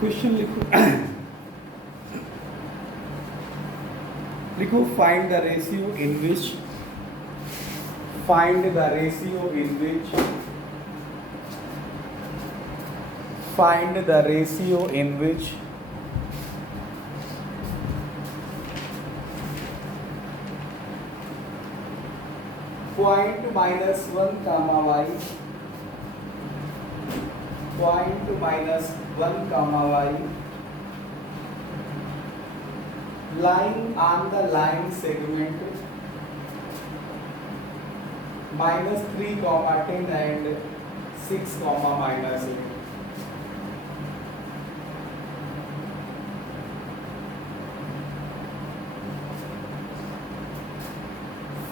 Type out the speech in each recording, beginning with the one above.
Question लिखो लिखो find the ratio in which find the ratio in which find the ratio in which point minus 1 comma y point minus 1 comma y lying on the line segment minus 3 comma 10 and 6 comma minus 8.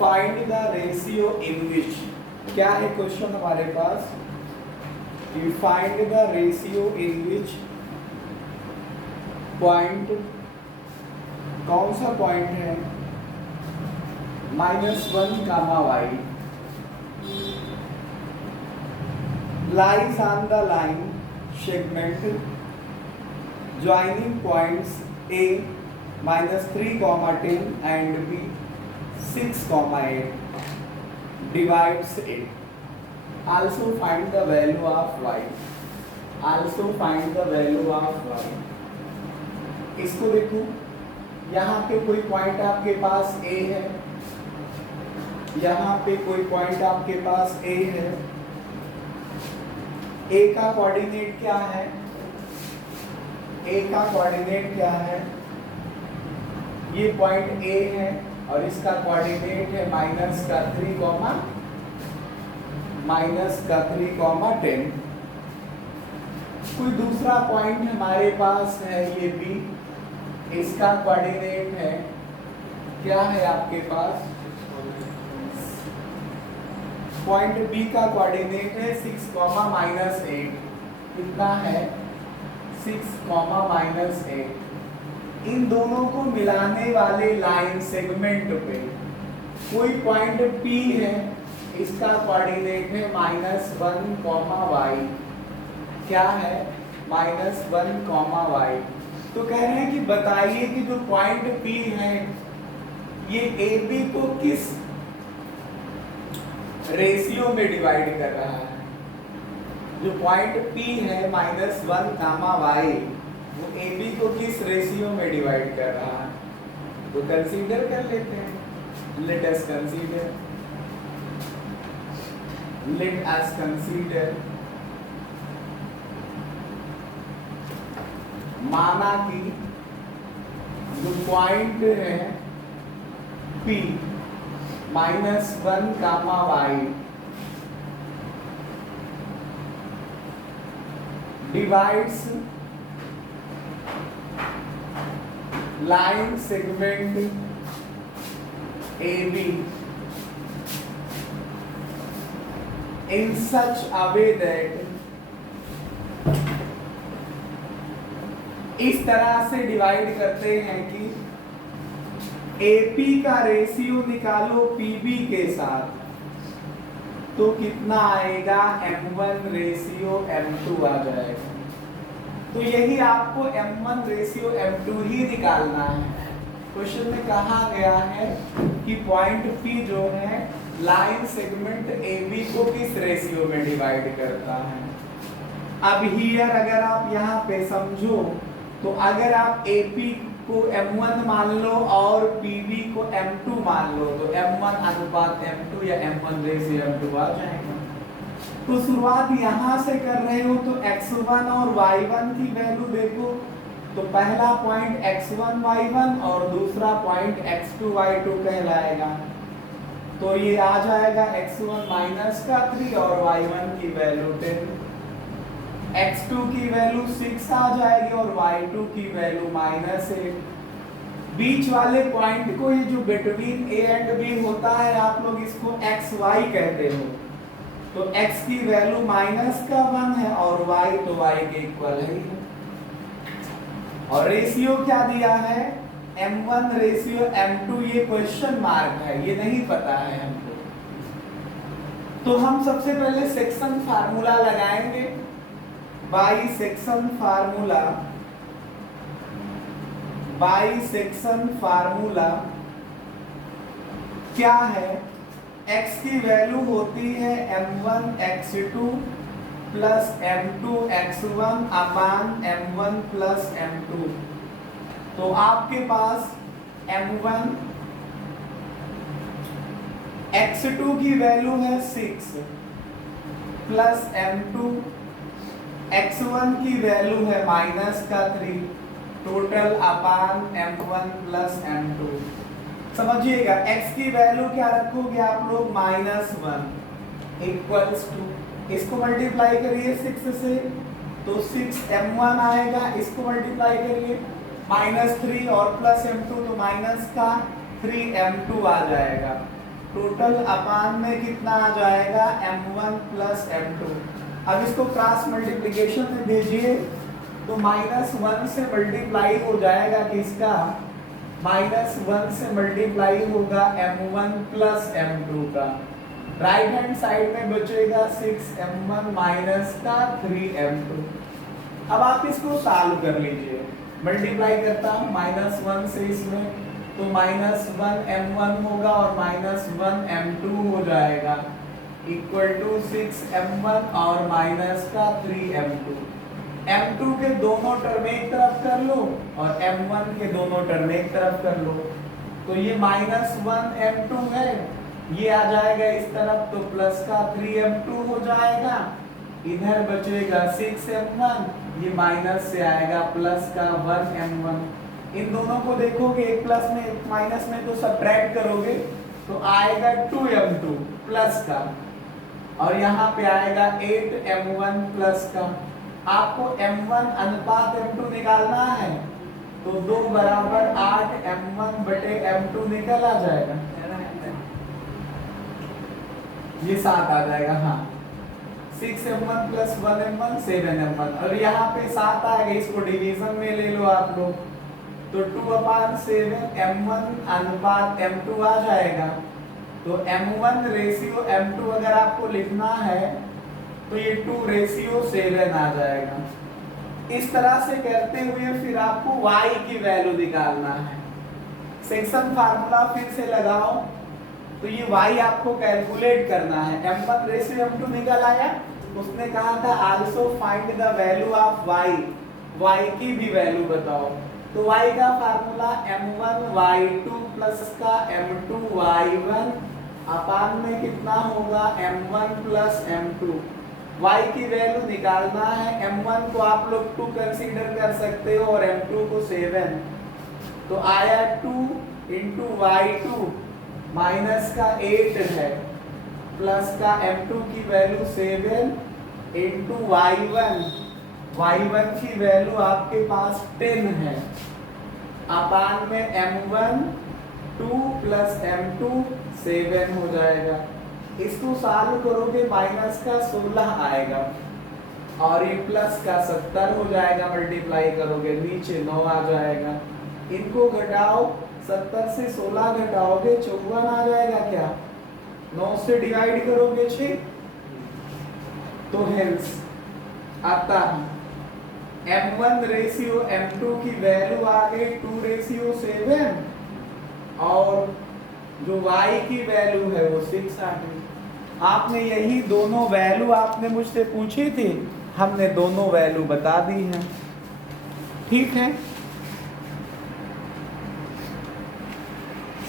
Find the ratio in which, क्या है question हमारे पास कि find the ratio in which point, कौन सा point है, -1 comma y lies on the line segment joining points A -3 comma 10 and B 6 comma 8 divides it. Also find the value of y. Also find the value of y. इसको देखो, यहाँ पे कोई point आपके पास A है, यहाँ पे कोई पॉइंट आपके पास A है। A का कोऑर्डिनेट क्या है, A का कोऑर्डिनेट क्या है, ये पॉइंट A है और इसका कोऑर्डिनेट है -3, -3, 10। कोई दूसरा पॉइंट हमारे पास है ये B, इसका कोऑर्डिनेट है, क्या है आपके पास, पॉइंट B का कोऑर्डिनेट है 6 कॉमा -8, कितना है 6 कॉमा -8। इन दोनों को मिलाने वाले लाइन सेगमेंट पे कोई पॉइंट P है, इसका कोऑर्डिनेट है -1 कॉमा y, क्या है -1 कॉमा y। तो कह रहे हैं कि बताइए कि जो पॉइंट P है ये AB को किस रेशियो में डिवाइड कर रहा है। जो पॉइंट P है -1 कामा y, वो AB को किस रेशियो में डिवाइड कर रहा है, तो कंसीडर कर लेते हैं। लेट अस कंसीडर, माना कि जो पॉइंट है P -1 comma y divides line segment AB in such a way that, इस तरह से डिवाइड करते हैं कि AP का रेशियो निकालो PB के साथ, तो कितना आएगा M1 रेशियो M2 आ जाएगा। तो यही आपको M1 रेशियो M2 ही निकालना है। क्वेश्चन में कहा गया है कि पॉइंट P जो है लाइन सेगमेंट AB को किस रेशियो में डिवाइड करता है। अब हियर अगर आप यहाँ पे समझो, तो अगर आप AP को M1 मान लो और PB को M2 मान लो, तो M1 अनुपात M2 या M1 रेशियो M2 आ जाएगा। तो शुरुआत यहाँ से कर रहे हो तो x1 और y1 की वैल्यू देखो, तो पहला पॉइंट x1 y1 और दूसरा पॉइंट x2 y2 कहलाएगा। तो ये आ जाएगा x1 -3 और y1 की वैल्यू 10, x2 की वैल्यू 6 आ जाएगी और y2 की वैल्यू -8। बीच वाले पॉइंट को, ये जो बिटवीन A एंड B होता है, आप लोग इसको xy कहते हो। तो x की वैल्यू -1 है और y तो y के इक्वल है। और रेशियो क्या दिया है, M1 रेशियो M2, ये क्वेश्चन मार्क है, ये नहीं पता है हमको। तो हम सबसे पहले सेक्शन फार्मूला लगाएंगे। By section formula bisection formula क्या है? x की वैल्यू होती है m1 x2 plus m2 x1 अपान m1 प्लस m2। तो आपके पास m1 x2 की वैल्यू है 6 प्लस m2 x1 की वैल्यू है -3 टोटल अपान m1 प्लस m2। समझिएगा x की वैल्यू क्या रखोगे आप लोग? -1 इक्वल्स टू, इसको मल्टीप्लाई करिए 6 से तो 6m1 आएगा, इसको मल्टीप्लाई करिए -3 और प्लस m2 तो -3m2 आ जाएगा। टोटल अपान में कितना आ जाएगा? m1 plus m2। अब इसको क्रॉस मल्टीप्लिकेशन में भेजिए तो -1 से मल्टीप्लाई हो जाएगा किसका? -1 से मल्टीप्लाई होगा m1 प्लस m2 का। राइट हैंड साइड में बचेगा 6m1 माइनस का 3m2। अब आप इसको सॉल्व कर लीजिए, मल्टीप्लाई करता हूँ -1 से इसमें तो -1m1 होगा और -1m2 हो जाएगा इक्वल टू 6m1 और माइनस का 3m2। m2 के दोनों टर्म एक तरफ कर लो और m1 के दोनों टर्म एक तरफ कर लो, तो ये -1m2 है, ये आ जाएगा इस तरफ तो प्लस का 3m2 हो जाएगा। इधर बचेगा 6m1, ये माइनस से आएगा प्लस का 1m1। इन दोनों को देखोगे एक प्लस में एक माइनस में तो सब्ट्रैक्ट करोगे तो आएगा 2m2 प्लस का और यहाँ पे आएगा 8m1 प्लस का। आपको m1 अनुपात m2 निकालना है तो 2 बराबर 8m1 बटे m2 निकल आ जाएगा, ये 7 आ जाएगा। हाँ 6m1 प्लस 1m1 7m1 और यहाँ पे 7 आएगा, इसको डिवीजन में ले लो आप लोग तो 2/7 m1 अनुपात m2 आ जाएगा। तो m1 रेशियो m2 अगर आपको लिखना है तो ये 2:7 आ जाएगा। इस तरह से करते हुए फिर आपको y की वैल्यू निकालना है। सेक्शन फार्मूला फिर से लगाओ तो ये y आपको कैलकुलेट करना है। m1 रेशियो m2 निकल आया, उसने कहा था also find the value of y की भी वैल्यू बताओ। तो y का फार्मूला m1 y2 प्लस का m2 y1 अपान में कितना होगा m1 प्लस m2। y की वैल्यू निकालना है, m1 को आप लोग 2 कंसीडर कर सकते हो और m2 को 7, तो आया 2 इंटू y2 माइनस का 8 है प्लस का m2 की वैल्यू 7 इंटू y1 की वैल्यू आपके पास 10 है अपान में m1 2 प्लस m2 7 हो जाएगा। इसको सॉल्व करोगे माइनस का 16 आएगा और ये प्लस का 70 हो जाएगा, मल्टीप्लाई करोगे नीचे 9 आ जाएगा। इनको घटाओ, 70 से 16 घटाओगे 54 आ जाएगा क्या? 9 से डिवाइड करोगे 6 तो हेंस आता है m1 रेशियो m2 की वैल्यू आ गई 2:7 और जो y की वैल्यू है वो 6 आ गई। आपने यही दोनों वैल्यू आपने मुझसे पूछी थी, हमने दोनों वैल्यू बता दी हैं। ठीक है।